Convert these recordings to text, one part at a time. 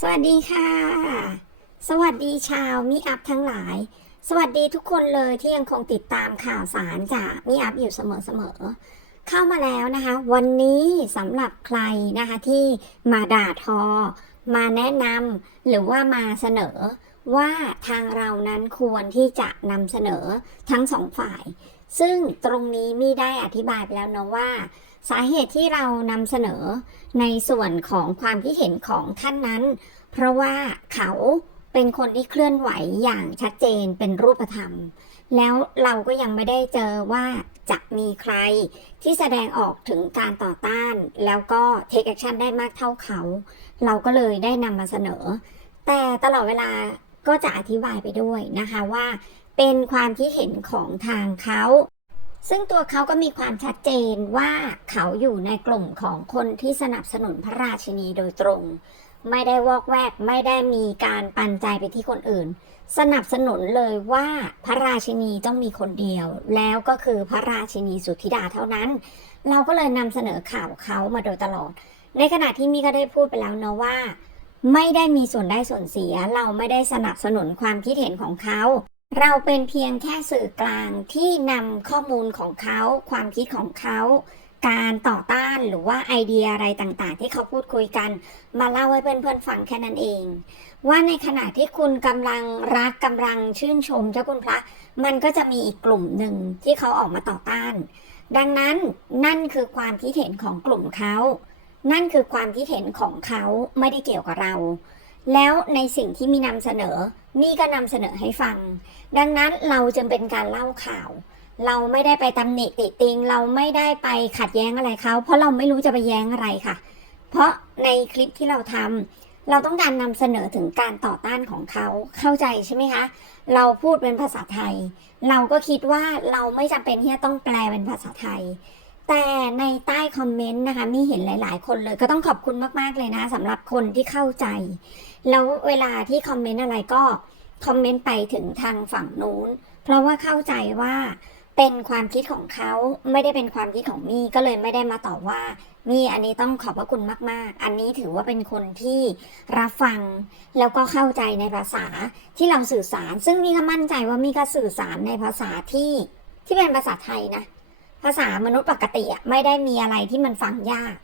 สวัสดีค่ะ สวัสดีชาวมิอัพทั้งหลาย สวัสดีทุกคนเลยที่ยังคงติดตามข่าวสารจากมิอัพอยู่เสมอๆเข้ามาแล้วนะคะ วันนี้สำหรับใครนะคะที่มาด่าทอ มาแนะนำหรือว่ามาเสนอว่าทางเรานั้นควรที่จะนำเสนอทั้งสองฝ่าย ซึ่งตรงนี้มีได้อธิบายไปแล้วเนาะว่า สาเหตุที่เรานำเสนอในส่วนของความคิดเห็นของท่านนั้น เพราะว่าเขาเป็นคนที่เคลื่อนไหวอย่างชัดเจนเป็นรูปธรรม แล้วเราก็ยังไม่ได้เจอว่าจะมีใครที่แสดงออกถึงการต่อต้าน แล้วก็ take action ได้มากเท่าเขา เราก็เลยได้นำมาเสนอ แต่ตลอดเวลาก็จะอธิบายไปด้วยนะคะว่าเป็นความคิดเห็นของทางเขา ซึ่งตัวเขาก็มีความชัดเจนว่าเขาอยู่ในกลุ่มของคนที่สนับสนุนพระราชินีโดยตรง ไม่ได้วอกแวกไม่ได้มีการปันใจไปที่คนอื่น สนับสนุนเลยว่าพระราชินีต้องมีคนเดียว แล้วก็คือพระราชินีสุธิดาเท่านั้น เราก็เลยนำเสนอข่าวเขามาโดยตลอด ในขณะที่มีก็ได้พูดไปแล้วเนาะว่า ไม่ได้มีส่วนได้ส่วนเสีย เราไม่ได้สนับสนุนความคิดเห็นของเขา เราเป็นเพียงแค่สื่อกลางที่นำข้อมูลของเขา ความคิดของเขาการต่อต้านหรือว่าไอเดียอะไรต่างๆ ที่เขาพูดคุยกัน มาเล่าให้เพื่อนๆฟังแค่นั้นเอง ว่าในขณะที่คุณกำลังรักกำลังชื่นชมเจ้าคุณพระ มันก็จะมีอีกกลุ่มหนึ่งที่เขาออกมาต่อต้าน ดังนั้นนั่นคือความคิดเห็นของกลุ่มเขา นั่นคือความคิดเห็นของเขาไม่ได้เกี่ยวกับเรา แล้วในสิ่งที่มีนำเสนอนี่ก็นำเสนอให้ฟัง ดังนั้นเราจึงเป็นการเล่าข่าว เราไม่ได้ไปตำหนิติติง เราไม่ได้ไปขัดแย้งอะไรเขาเพราะเราไม่รู้จะไปแย้งอะไรค่ะ เพราะในคลิปที่เราทำเราต้องการนำเสนอถึงการต่อต้านของเขาเข้าใจใช่ไหมคะ เราพูดเป็นภาษาไทย เราก็คิดว่าเราไม่จำเป็นที่จะต้องแปลเป็นภาษาไทย แต่ในใต้คอมเมนต์นะคะมีเห็นหลาย ๆ คนเลยก็ต้องขอบคุณมาก ๆ เลยนะสำหรับคนที่เข้าใจ แล้วเวลาที่คอมเมนต์อะไรก็คอมเมนต์ไปถึงทางฝั่งนู้น เพราะว่าเข้าใจว่าเป็นความคิดของเขาไม่ได้เป็นความคิดของมี่ก็เลยไม่ได้มาตอบว่ามี่อันนี้ต้องขอบพระคุณมาก ๆ อันนี้ถือว่าเป็นคนที่รับฟัง แล้วก็เข้าใจในภาษาที่เราสื่อสาร ซึ่งมี่ก็มั่นใจว่ามี่ก็สื่อสารในภาษาที่ที่เป็นภาษาไทยนะ ภาษามนุษย์ปกติอะไม่ได้มีอะไรที่มันฟังยาก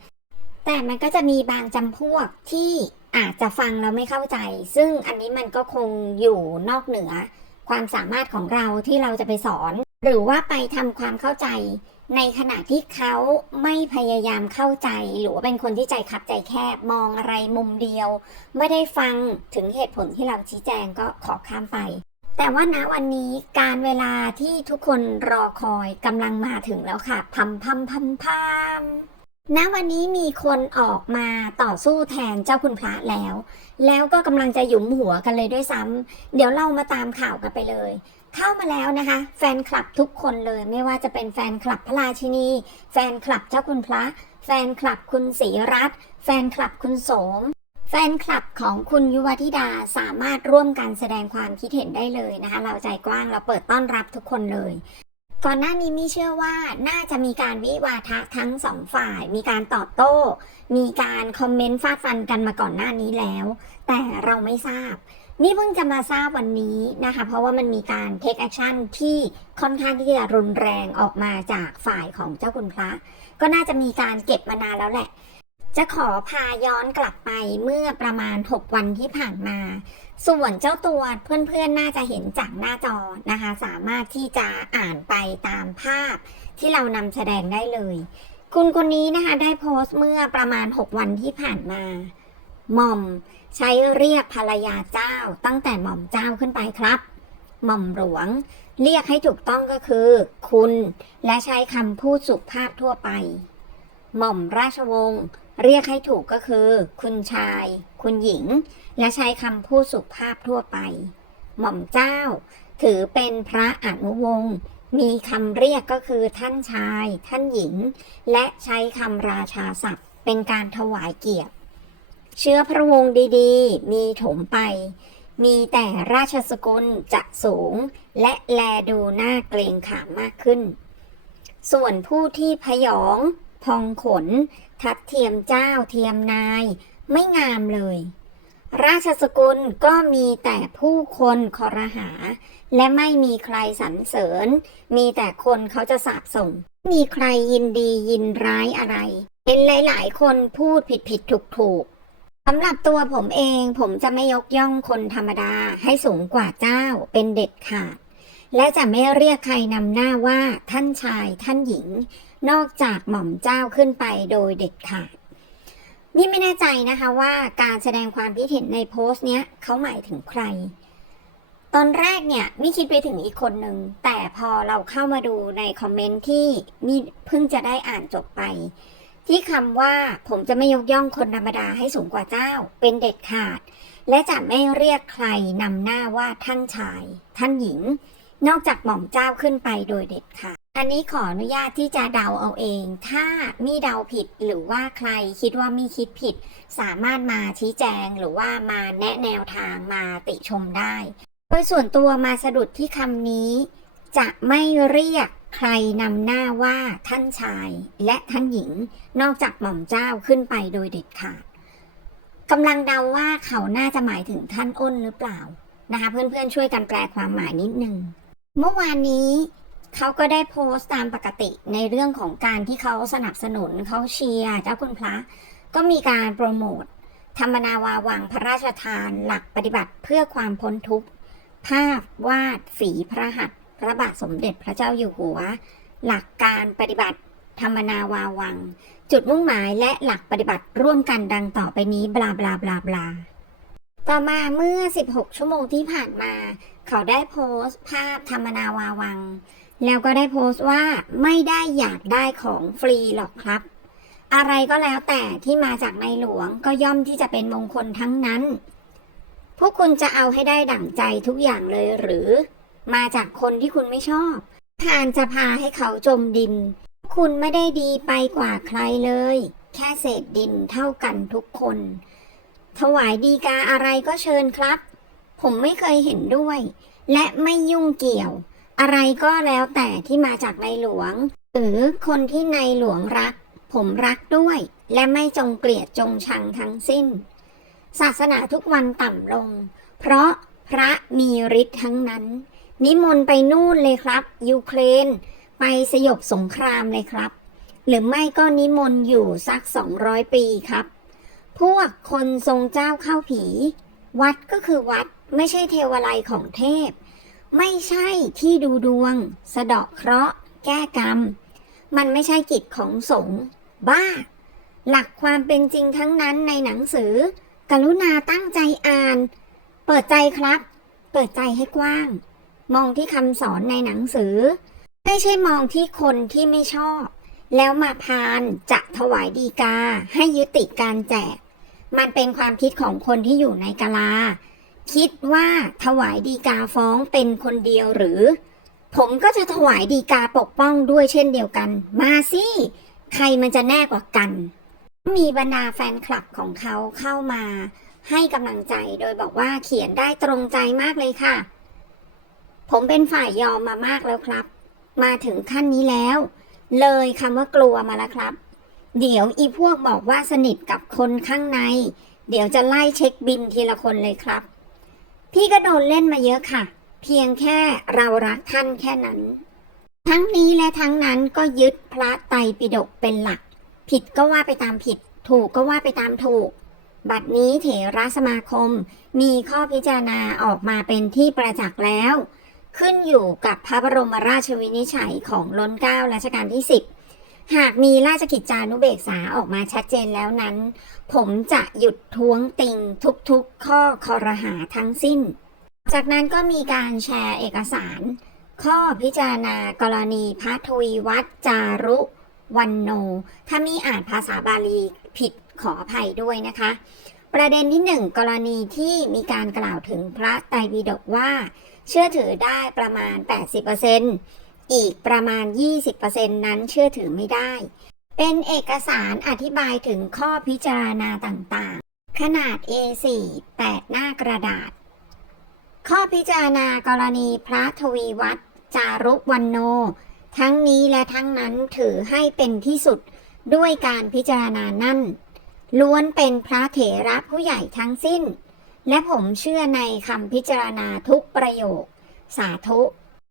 แต่มันก็จะมีบางจำพวกที่อาจจะฟังแล้วไม่เข้าใจ ซึ่งอันนี้มันก็คงอยู่นอกเหนือ ความสามารถของเราที่เราจะไปสอน หรือว่าไปทำความเข้าใจ ในขณะที่เขาไม่พยายามเข้าใจ หรือว่าเป็นคนที่ใจคับใจแคบมองอะไรมุมเดียว ไม่ได้ฟังถึงเหตุผลที่เราชี้แจงก็ขอข้ามไป แต่ว่าณวันนี้การเวลาที่ทุกคนรอคอยกำลังมาถึงแล้วค่ะพัมพัมพัมพัมณวันนี้มีคนออกมาต่อสู้แทนเจ้าคุณพระแล้ว แล้วก็กำลังจะหยุมหัวกันเลยด้วยซ้ำเดี๋ยวเรามาตามข่าวกันไปเลย เข้ามาแล้วนะคะ แฟนคลับทุกคนเลยไม่ว่าจะเป็นแฟนคลับพระราชินี แฟนคลับเจ้าคุณพระ แฟนคลับคุณศรีรัตน์แฟนคลับคุณโสม แฟนคลับของคุณยุวธิดาสามารถร่วมกันแสดงความคิดเห็นได้เลยนะคะ เราใจกว้างเราเปิดต้อนรับทุกคนเลย ก่อนหน้านี้มีเชื่อว่าน่าจะมีการวิวาทะทั้งสองฝ่าย มีการตอบโต้ มีการคอมเมนต์ฟาดฟันกันมาก่อนหน้านี้แล้ว แต่เราไม่ทราบ นี่เพิ่งจะมาทราบวันนี้นะคะ เพราะว่ามันมีการ take action ที่ค่อนข้างที่จะรุนแรงออกมาจากฝ่ายของเจ้าคุณพระ ก็น่าจะมีการเก็บมานานแล้วแหละ จะขอพาย้อนกลับไปเมื่อประมาณ 6 วันที่ผ่านมา ส่วนเจ้าตัวเพื่อนๆ น่าจะเห็นจากหน้าจอนะคะ สามารถที่จะอ่านไปตามภาพที่เรานำแสดงได้เลย คุณคนนี้นะคะได้โพสต์เมื่อประมาณ 6 วันที่ผ่านมาหม่อมใช้เรียกภรรยาเจ้าตั้งแต่หม่อมเจ้าขึ้นไปครับ หม่อมหลวง เรียกให้ถูกต้องก็คือ คุณ และใช้คำพูดสุภาพทั่วไป หม่อมราชวงศ์ เรียกให้ถูกก็คือ คุณชาย คุณหญิง และใช้คำพูดสุภาพทั่วไป หม่อมเจ้า ถือเป็นพระอนุวงศ์มีคำเรียกก็คือท่านชาย ท่านหญิง และใช้คำราชาศัพท์ เป็นการถวายเกียรติ เชื้อพระวงศ์ดีๆ มีถมไป มีแต่ราชสกุลจะสูง และแลดูน่าเกรงขามมากขึ้น ส่วนผู้ที่พยอง พองขน ทัดเทียมเจ้าเทียมนาย ไม่งามเลย ราชสกุลก็มีแต่ผู้คนคอรหา และไม่มีใครสรรเสริญ มีแต่คนเขาจะสาบส่งไม่มีใครยินดียินร้ายอะไรเห็นหลาย ๆ คนพูดผิดผิดถูกถูกสำหรับตัวผมเองผมจะไม่ยกย่องคนธรรมดาให้สูงกว่าเจ้าเป็นเด็ดขาด และจะไม่เรียกใครนำหน้าว่าท่านชายท่านหญิง นอกจากหม่อมเจ้าขึ้นไปโดยเด็ดขาด นี่ไม่แน่ใจนะคะว่าการแสดงความคิดเห็นในโพสต์เนี้ยเขาหมายถึงใคร ตอนแรกเนี่ยไม่คิดไปถึงอีกคนหนึ่งแต่พอเราเข้ามาดูในคอมเมนต์ที่มีเพิ่งจะได้อ่านจบไป ที่คำว่าผมจะไม่ยกย่องคนธรรมดาให้สูงกว่าเจ้า เป็นเด็ดขาด และจะไม่เรียกใครนำหน้าว่าท่านชาย ท่านหญิง นอกจากหม่อมเจ้าขึ้นไปโดยเด็ดขาดอันนี้ขออนุญาตที่จะเดาเอาเอง ถ้ามีเดาผิดหรือว่าใครคิดว่ามีคิดผิด สามารถมาชี้แจงหรือว่ามาแนะแนวทางมาติชมได้ โดยส่วนตัวมาสะดุดที่คำนี้ จะไม่เรียกใครนำหน้าว่าท่านชายและท่านหญิง นอกจากหม่อมเจ้าขึ้นไปโดยเด็ดขาดกำลังเดาว่าเขาน่าจะหมายถึงท่านอ้นหรือเปล่านะคะ เพื่อนๆช่วยกันแปลความหมายนิดนึง เมื่อวานนี้ เขาก็ได้โพสต์ตามปกติในเรื่องของการที่เขาสนับสนุนเขาเชียร์เจ้าคุณพระ ก็มีการโปรโมทธรรมนาวาวังพระราชทานหลักปฏิบัติเพื่อความพ้นทุกข์ ภาพวาดฝีพระหัตถ์พระบาทสมเด็จพระเจ้าอยู่หัว หลักการปฏิบัติธรรมนาวาวัง จุดมุ่งหมายและหลักปฏิบัติร่วมกันดังต่อไปนี้บลาบลาบลาบลาต่อมาเมื่อ 16 ชั่วโมงที่ผ่านมา เขาได้โพสต์ภาพธรรมนาวาวัง แล้วก็ได้โพสต์ว่าไม่ได้อยากได้ของฟรีหรอกครับ อะไรก็แล้วแต่ที่มาจากในหลวงก็ย่อมที่จะเป็นมงคลทั้งนั้น พวกคุณจะเอาให้ได้ดั่งใจทุกอย่างเลยหรือ มาจากคนที่คุณไม่ชอบ ทานจะพาให้เขาจมดิน คุณไม่ได้ดีไปกว่าใครเลย แค่เศษดินเท่ากันทุกคน ถวายดีกาอะไรก็เชิญครับ ผมไม่เคยเห็นด้วย และไม่ยุ่งเกี่ยว อะไรก็แล้วแต่ที่มาจากในหลวง หรือคนที่ในหลวงรัก ผมรักด้วย และไม่จงเกลียดจงชังทั้งสิ้น ศาสนาทุกวันต่ำลง เพราะพระมีฤทธิ์ทั้งนั้น นิมนต์ไปนู่นเลยครับ ยูเครน ไปสยบสงครามเลยครับ หรือไม่ก็นิมนต์อยู่สัก200ปีครับ พวกคนทรงเจ้าเข้าผี วัดก็คือวัดไม่ใช่เทวไลยของเทพ ไม่ใช่ที่ดูดวง สะเดาะเคราะห์ แก้กรรม มันไม่ใช่กิจของสงฆ์บ้า หลักความเป็นจริงทั้งนั้นในหนังสือ กรุณาตั้งใจอ่าน เปิดใจครับ เปิดใจให้กว้าง มองที่คำสอนในหนังสือ ไม่ใช่มองที่คนที่ไม่ชอบ แล้วมาพานจะถวายดีกาให้ยุติการแจก มันเป็นความคิดของคนที่อยู่ในกาลา คิดว่าถวายดีกาฟ้องเป็นคนเดียวหรือ ผมก็จะถวายดีกาปกป้องด้วยเช่นเดียวกัน มาสิใครมันจะแน่กว่ากัน มีบรรดาแฟนคลับของเขาเข้ามาให้กำลังใจโดยบอกว่าเขียนได้ตรงใจมากเลยค่ะ ผมเป็นฝ่ายยอมมามากแล้วครับ มาถึงขั้นนี้แล้ว เลยคำว่ากลัวมาแล้วครับ เดี๋ยวอีพวกบอกว่าสนิทกับคนข้างใน เดี๋ยวจะไล่เช็คบินทีละคนเลยครับ พี่ก็โดนเล่นมาเยอะค่ะ เพียงแค่เรารักท่านแค่นั้น ทั้งนี้และทั้งนั้นก็ยึดพระไตรปิฎกเป็นหลัก ผิดก็ว่าไปตามผิด ถูกก็ว่าไปตามถูก บัดนี้เถระสมาคมมีข้อพิจารณาออกมาเป็นที่ประจักษ์แล้ว ขึ้นอยู่กับพระบรมราชวินิจฉัยของล้นเก้ารัชกาลที่ 10 หากมีราชกิจจานุเบกษาออกมาชัดเจนแล้วนั้น ผมจะหยุดท้วงติงทุกๆ ข้อคอรหาทั้งสิ้น จากนั้นก็มีการแชร์เอกสาร ข้อพิจารณากรณีพระทวีวัดจารุวันโน ถ้ามีอ่านภาษาบาลีผิดขออภัยด้วยนะคะ ประเด็นที่หนึ่งกรณีที่มีการกล่าวถึงพระไตรปิฎกว่า เชื่อถือได้ประมาณ 80% อีกประมาณ 20%นั้นเชื่อถือไม่ได้ เป็นเอกสารอธิบายถึงข้อพิจารณาต่างๆ ขนาด A4 8หน้ากระดาษ ข้อพิจารณากรณีพระทวีวัดจารุวันโน ทั้งนี้และทั้งนั้นถือให้เป็นที่สุดด้วยการพิจารณานั่น ล้วนเป็นพระเถระผู้ใหญ่ทั้งสิ้น และผมเชื่อในคำพิจารณาทุกประโยค สาธุ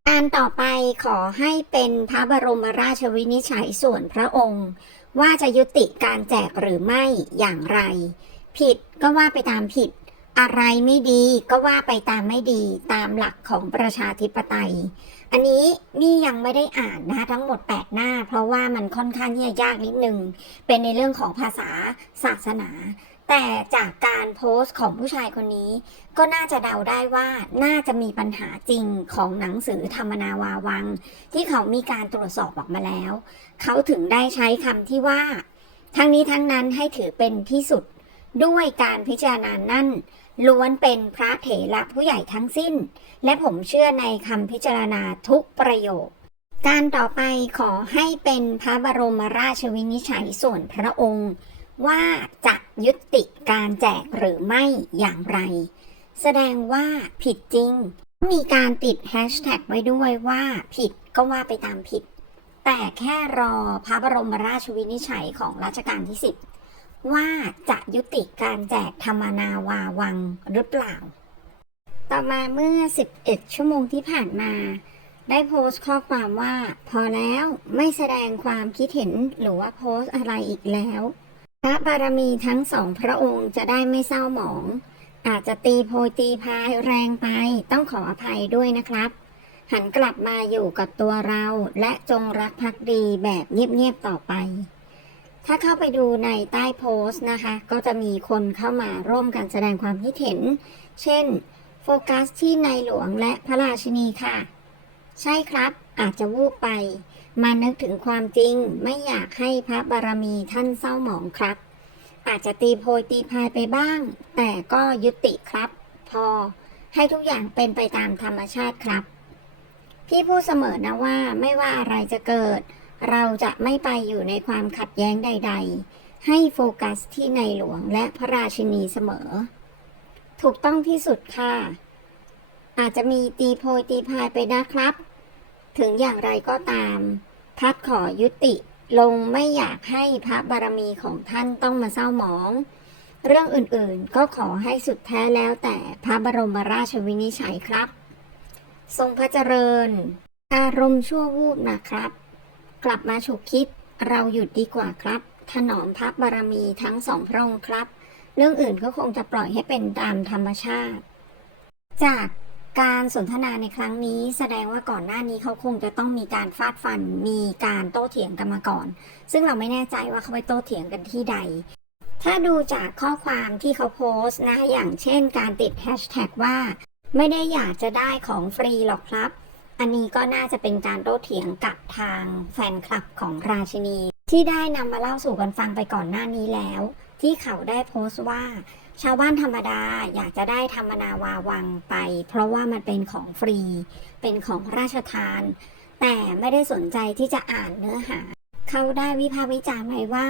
การต่อไปขอให้เป็นพระบรมราชวินิจฉัยส่วนพระองค์ ว่าจะยุติการแจกหรือไม่อย่างไร ผิดก็ว่าไปตามผิด อะไรไม่ดีก็ว่าไปตามไม่ดีตามหลักของประชาธิปไตย อันนี้นี่ยังไม่ได้อ่านนะคะทั้งหมด 8 หน้า เพราะว่ามันค่อนข้างที่จะยากนิดนึง เป็นในเรื่องของภาษาศาสนา แต่จากการโพสต์ของผู้ชายคนนี้ ก็น่าจะเดาได้ว่าน่าจะมีปัญหาจริงของหนังสือธรรมนาวาวัง ที่เขามีการตรวจสอบออกมาแล้ว เขาถึงได้ใช้คำที่ว่า ทั้งนี้ทั้งนั้นให้ถือเป็นที่สุดด้วยการพิจารณานั่นล้วนเป็นพระเถระผู้ใหญ่ทั้งสิ้น และผมเชื่อในคำพิจารณาทุกประโยค การต่อไปขอให้เป็นพระบรมราชวินิจฉัยส่วนพระองค์ ว่าจะยุติการแจกหรือไม่อย่างไร แสดงว่าผิดจริง มีการติดแฮชแท็กไว้ด้วยว่าผิดก็ว่าไปตามผิด แต่แค่รอพระบรมราชวินิจฉัยของรัชกาลที่ 10 ว่าจะยุติการแจกธรรมนาวาวังหรือเปล่า ต่อมาเมื่อ 11 ชั่วโมงที่ผ่านมาได้โพสต์ข้อความว่า พอแล้วไม่แสดงความคิดเห็นหรือว่าโพสต์อะไรอีกแล้ว พระบารมีทั้งสองพระองค์จะได้ไม่เศร้าหมอง อาจจะตีโพยตีพายแรงไปต้องขออภัยด้วยนะครับ หันกลับมาอยู่กับตัวเราและจงรักภักดีแบบเงียบๆต่อไป ถ้าเข้าไปดูในใต้โพสต์นะคะ ก็จะมีคนเข้ามาร่วมกันแสดงความคิดเห็น เช่น โฟกัสที่ในหลวงและพระราชินีค่ะ ใช่ครับอาจจะวูบไป มานึกถึงความจริงไม่อยากให้พระบารมีท่านเศร้าหมองครับ อาจจะตีโพยตีพายไปบ้าง แต่ก็ยุติครับ พอให้ทุกอย่างเป็นไปตามธรรมชาติครับ พี่พูดเสมอนะว่าไม่ว่าอะไรจะเกิด เราจะไม่ไปอยู่ในความขัดแย้งใด ๆ ให้โฟกัสที่ในหลวงและพระราชินีเสมอ ถูกต้องที่สุดค่ะ อาจจะมีตีโพยตีพายไปนะครับ ถึงอย่างไรก็ตาม พัดขอยุติลงไม่อยากให้พระบารมีของท่านต้องมาเศร้าหมอง เรื่องอื่นๆก็ขอให้สุดแท้แล้วแต่พระบรมราชวินิจฉัยครับ ทรงพระเจริญ อารมณ์ชั่ววูบนะครับ กลับมาฉุกคิดเราหยุดดีกว่าครับ ถนอมพระบารมีทั้งสองพระองค์ครับ เรื่องอื่นก็คงจะปล่อยให้เป็นตามธรรมชาติ จาก การสนทนาในครั้งนี้แสดงว่าก่อนหน้านี้เขาคงจะต้องมีการฟาดฟัน มีการโต้เถียงกันมาก่อน ซึ่งเราไม่แน่ใจว่าเขาไปโต้เถียงกันที่ใด ถ้าดูจากข้อความที่เขาโพสต์นะอย่างเช่น การติดแฮชแท็กว่า ไม่ได้อยากจะได้ของฟรีหรอกครับ อันนี้ก็น่าจะเป็นการโต้เถียงกับทางแฟนคลับของราชินี ที่ได้นำมาเล่าสู่กันฟังไปก่อนหน้านี้แล้ว ที่เขาได้โพสต์ว่า ชาวบ้านธรรมดาอยากจะได้ธรรมนาวาวังไป เพราะว่ามันเป็นของฟรี เป็นของระราชทาน แต่ไม่ได้สนใจที่จะอ่านเนื้อหา เขาได้วิพากษ์วิจารณ์ไว้ว่า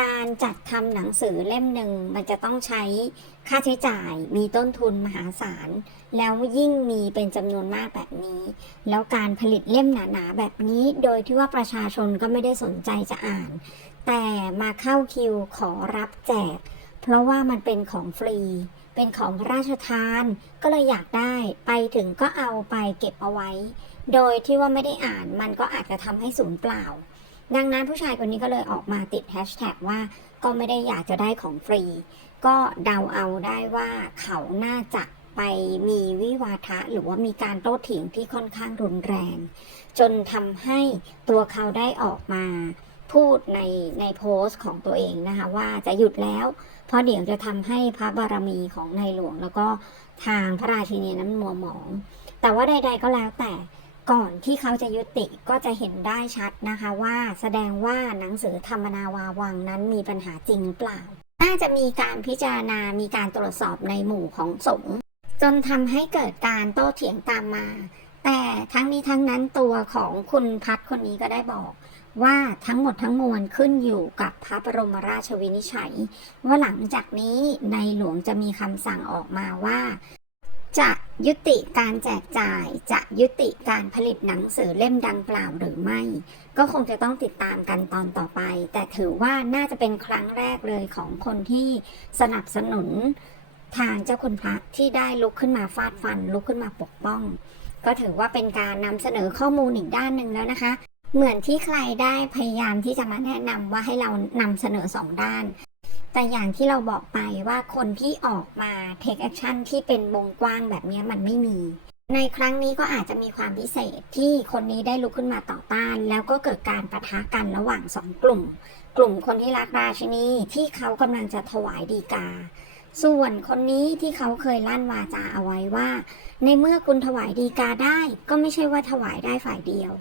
การจัดทำหนังสือเล่มหนึ่งมันจะต้องใช้ค่าใช้จ่ายมีต้นทุนมหาศาล แล้วยิ่งมีเป็นจำนวนมากแบบนี้ แล้วการผลิตเล่มหนาๆแบบนี้ โดยที่ว่าประชาชนก็ไม่ได้สนใจจะอ่าน แต่มาเข้าคิวขอรับแจก เพราะว่ามันเป็นของฟรี เป็นของพระราชทาน ก็เลยอยากได้ไปถึงก็เอาไปเก็บเอาไว้ โดยที่ว่าไม่ได้อ่านมันก็อาจจะทำให้สูญเปล่า ดังนั้นผู้ชายคนนี้ก็เลยออกมาติดแฮชแท็กว่าก็ไม่ได้อยากจะได้ของฟรี ก็เดาเอาได้ว่าเขาน่าจะไปมีวิวาทะหรือว่ามีการโต้เถียงที่ค่อนข้างรุนแรง จนทำให้ตัวเขาได้ออกมาพูดในในโพสต์ของตัวเองนะคะว่าจะหยุดแล้ว เพราะเดี๋ยวจะทำให้พระบารมีของในหลวง แล้วก็ทางพระราชินีนั้นมัวหมอง แต่ว่าใด ๆ ก็แล้วแต่ก่อนที่เขาจะยุติก็จะเห็นได้ชัดนะคะว่าแสดงว่าหนังสือธรรมนาวาวังนั้นมีปัญหาจริงหรือเปล่า น่าจะมีการพิจารณา มีการตรวจสอบในหมู่ของสงฆ์จนทำให้เกิดการโต้เถียงตามมา แต่ทั้งนี้ทั้งนั้นตัวของคุณพัฒคนนี้ก็ได้บอก ว่าทั้งหมดทั้งมวลขึ้นอยู่กับพระบรมราชวินิจฉัย ว่าหลังจากนี้ในหลวงจะมีคำสั่งออกมาว่า จะยุติการแจกจ่าย จะยุติการผลิตหนังสือเล่มดังกล่าวหรือไม่ ก็คงจะต้องติดตามกันตอนต่อไป แต่ถือว่าน่าจะเป็นครั้งแรกเลยของคนที่สนับสนุนทางเจ้าคุณพระที่ได้ลุกขึ้นมาฟาดฟัน ลุกขึ้นมาปกป้อง ก็ถือว่าเป็นการนำเสนอข้อมูลอีกด้านหนึ่งแล้วนะคะ เหมือนที่ใครได้พยายามที่จะมาแนะนำว่าให้เรานำเสนอสองด้าน แต่อย่างที่เราบอกไปว่าคนที่ออกมา take action ที่เป็นวงกว้างแบบนี้มันไม่มี ในครั้งนี้ก็อาจจะมีความพิเศษที่คนนี้ได้ลุกขึ้นมาต่อต้าน แล้วก็เกิดการประทะกันระหว่างสองกลุ่ม กลุ่มคนที่รักราชินีที่เขากำลังจะถวายดีกาส่วนคนนี้ที่เขาเคยลั่นวาจาเอาไว้ว่า ในเมื่อคุณถวายดีกาได้ ก็ไม่ใช่ว่าถวายได้ฝ่ายเดียว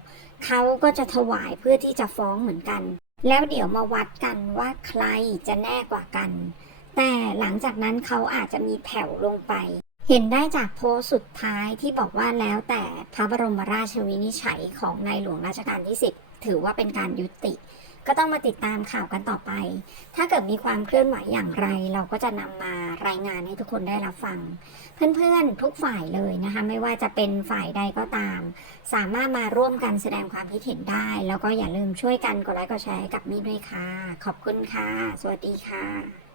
เขาก็จะถวายเพื่อที่จะฟ้องเหมือนกัน แล้วเดี๋ยวมาวัดกันว่าใครจะแน่กว่ากัน แต่หลังจากนั้นเขาอาจจะมีแผ่วลงไป เห็นได้จากโพสต์สุดท้ายที่บอกว่าแล้วแต่พระบรมราชวินิจฉัยของในหลวงราชการที่ 10 ถือว่าเป็นการยุติ ก็ต้องมาติดตามข่าวกันต่อไป ถ้าเกิดมีความเคลื่อนไหวอย่างไร เราก็จะนำมารายงานให้ทุกคนได้รับฟัง เพื่อนๆทุกฝ่ายเลยนะคะ ไม่ว่าจะเป็นฝ่ายใดก็ตาม สามารถมาร่วมกันแสดงความคิดเห็นได้ แล้วก็อย่าลืมช่วยกันกดไลค์กดแชร์กับมีด้วยค่ะ ขอบคุณค่ะ สวัสดีค่ะ